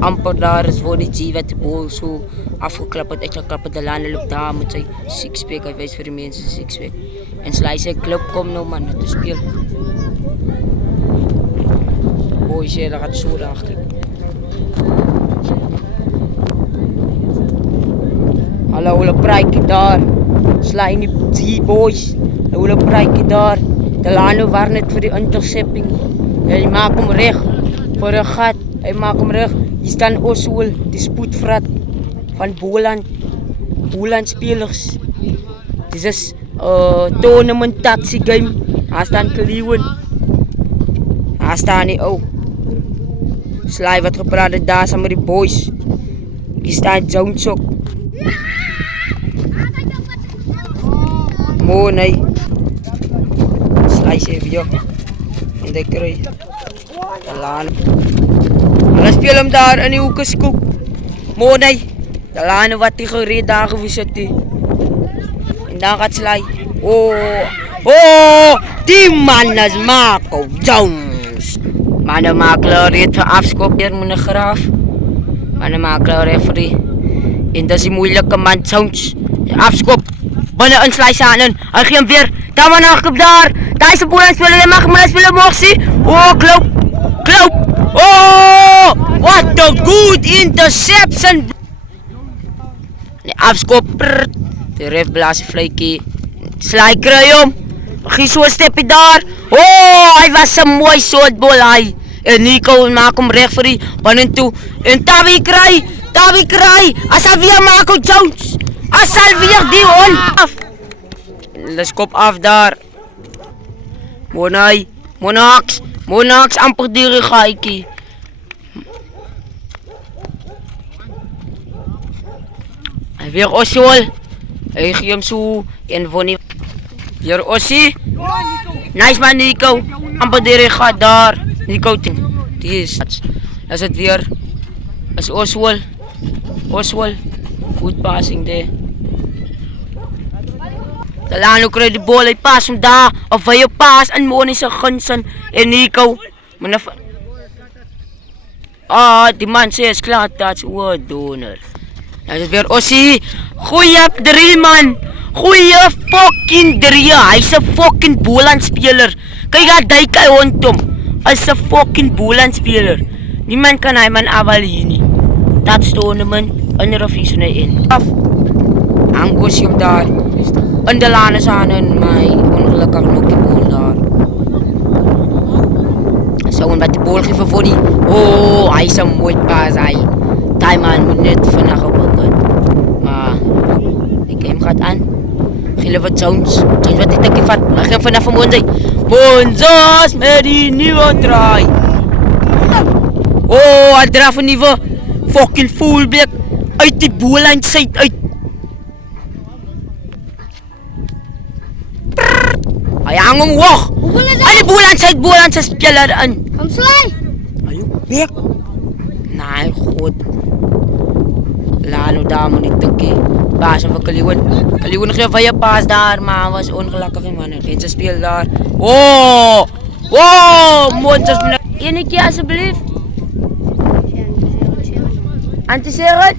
amper daar is voor die G wat die bal so afgeklap het, uitgeklap het. Delano loop daar met sy six-pack, hy wys vir die mense sy six-pack. En Sly sê, klop, kom nou man, te speel. Boys hier, dat gaat so daar kyk. Hallo, hulle praatjie daar. Sly in die G boys. Hulle praatjie daar. Delano waar net vir die intercepting. Hy maak hom reg vir 'n gat. Hy maak hom reg. Hier staan Oswald, die spoedvrat van Boland spelers. Dit is tournament taxi game. Daar staan Clewen. Daar staan die ou. Sly wat gepraat het daar saam met die boys. Hier staan Jones ook. Mooi nee. Sly sê vir jou. En die kry. Delano. Hulle speel hom daar in die hoeke skoek. Mooi nee. Delano wat die gereed daar gewees het. En dan gaat Sly. Oh, die man is Marco Jones. Maar de makelaar reed vir afskop hier moet 'n graaf. Maar de makelaar referee. En dis die moeilike man Jones. Afskop. Binne in Sly se hande. Hy gee hom weer. Dan maar nagkop daar. Daar is 'n boel speler. Hy mag maar speel mag sien. Klop. Oh, what a good interception. Die afskop. Die ref blaas die vletjie. Sly kry hom. Gee so 'n stepie daar. Hy was 'n mooi soetbal hy. En Nico maak hom reg vir die binne toe. En Tavi kry. Asal weer Marco Jones. Asal weer die hond af. Hulle skop af daar. Monarchs amper die gaatjie. Hy weer Oswald. Hy gee hom so en Vonnie. Hier Ossie. Nice man Nico. Amper die gaat daar. Nico die is. Is het weer. Is Oswald. Good passing there. Delano kry die bal, hy pas hom daar. Of hy op pas in Moni se gunsin. En Nico. Die man sê is klaar, that's what donor. Nou is het weer Ossie. Goeie 3 man. Goeie fucking 3. Hy's 'n fucking Boland speler. Kyk daar duik hy rondom. Hy's 'n fucking Boland speler. Niemand kan hy man afhaal hier nie. That's tournament onder of iets in. Hang Ossie op daar. In Delano se hande en my ongelukkig nog die bal daar. So en wat die bal gee vir Vonnie. Hy's 'n mooi pas hy. Daai man moet net vinnig op het. Maar die game gaat aan. Gele wat Jones wat die tikkie vat. Hy gaan vanaf Monzai. Monzas met die nuwe draai. Hy draf 'n nuwe fucking fullback uit die Boland side uit. Hy hang hom hoog. Hy die Boland se speler in. Kom Sly. Hy bek. Nee, god. Lano daar moet die tikkie. Paas van Clewen gee vir 'n paas daar, maar was ongelukkig die man. Mense speel daar. Monsters. Enetjie asseblief. Antiserat.